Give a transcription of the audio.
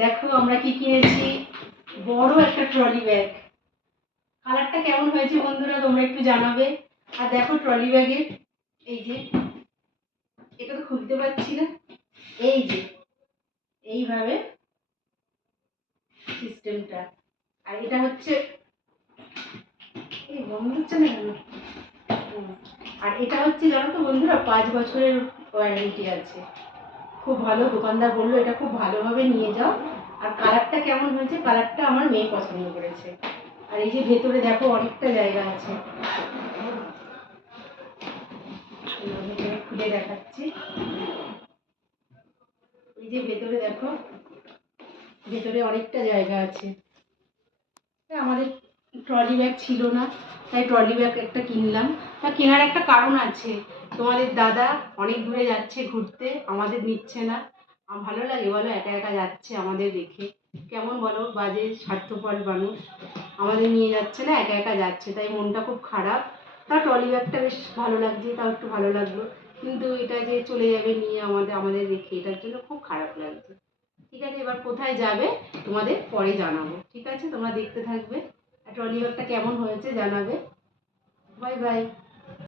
দেখো আমরা কি কিনেছি, বড় একটা ট্রলি ব্যাগ। কালারটা কেমন হয়েছে বন্ধুরা তোমরা একটু জানাবে। আর দেখো ট্রলি ব্যাগের এই যে, এটা তো খুলতে পারছি না, এই যে এইভাবে সিস্টেমটা। আর এটা হচ্ছে, এই বন্ধ হচ্ছে না কেন? আর এটা হচ্ছে জানো তো বন্ধুরা, 5 বছরের ওয়ারেন্টি আছে। খুব ভালো, দোকানদার বললো এটা খুব ভালোভাবে নিয়ে যাও। আর কালারটা কেমন হয়েছে, কালারটা আমার মেয়ে পছন্দ করেছে। আর এই যে ভেতরে দেখো অনেকটা জায়গা আছে, ভেতরে খুলে দেখাচ্ছি। এই যে ভেতরে দেখো, ভেতরে অনেকটা জায়গা আছে। আমাদের ট্রলি ব্যাগ ছিল না, তাই ট্রলি ব্যাগ একটা কিনলাম। তা কেনার একটা কারণ আছে, তোমাদের দাদা অনেক দূরে যাচ্ছে ঘুরতে, আমাদের নিচ্ছে না। ভালো লাগে বলো, একা একা যাচ্ছে আমাদের রেখে? কেমন বলো, বাজে স্বার্থপর মানুষ। আমাদের নিয়ে যাচ্ছে না, একা একা যাচ্ছে, তাই মনটা খুব খারাপ। তা ট্রলি ব্যাগটা বেশ ভালো লাগছে, তাও একটু ভালো লাগলো। কিন্তু এটা যে চলে যাবে নিয়ে আমাদের রেখে, এটার জন্য খুব খারাপ লাগছে। ঠিক আছে, এবার কোথায় যাবে তোমাদের পরে জানাবো। ঠিক আছে, তোমরা দেখতে থাকবে। ট্রলি ব্যাগটা কেমন হয়েছে জানাবে। Bye bye.